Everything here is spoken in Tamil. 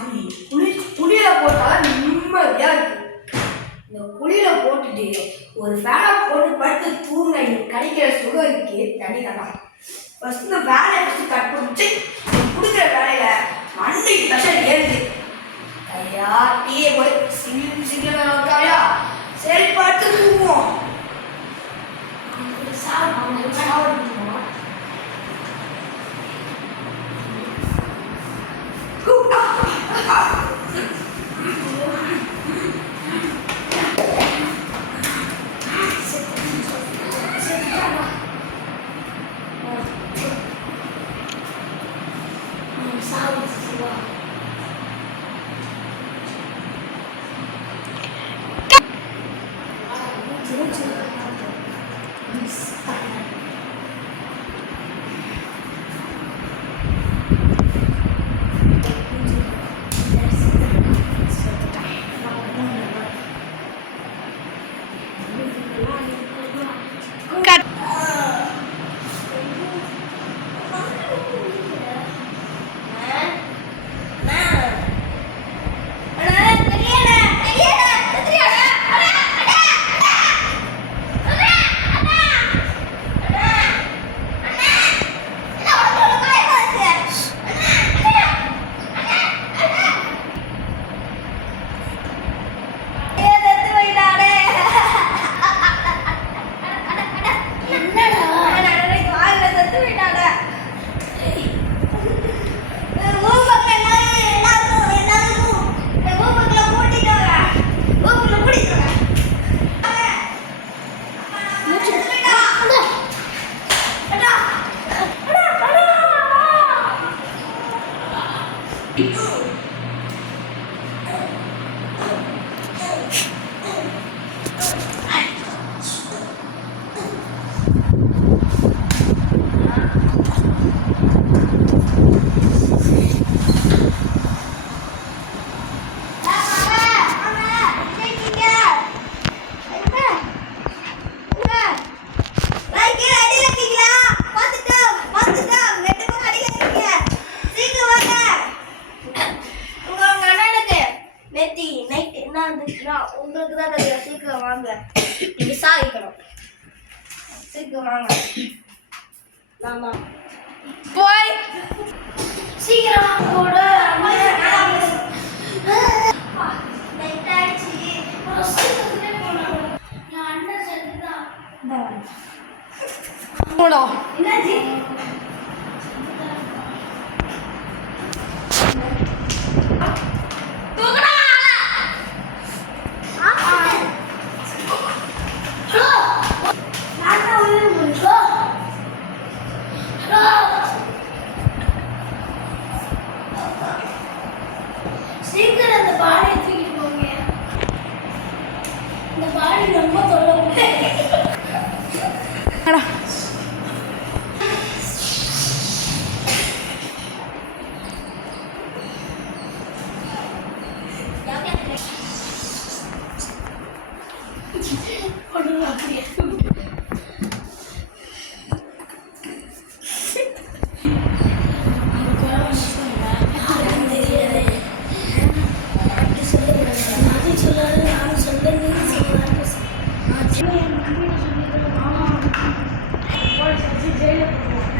சாமி குளியில போட்டாலும் நிம்மதியா இருக்கு. இந்த குளியில போட்டுட்டு ஒரு ஃபேனை போட்டு படுத்து தூங்க கிடைக்கிற சுகம் இருக்கு தனிதான். ஃபர்ஸ்ட் இந்த வேலையை வச்சு கட் பண்ணிட்டு கொடுக்குற வேலையில மண்டை ப்ரெஷர் ஏறுது. ஐயா டீயை போய் சீக்கிரம் உட்காரியா, சரி படுத்து தூங்குவோம். உங்களுக்கு தான் தெரியும். சீக்கிரம் வாங்க, விசாரிக்கணும். சீக்கிரம் வாங்க. போய் சீக்கிரம் கூட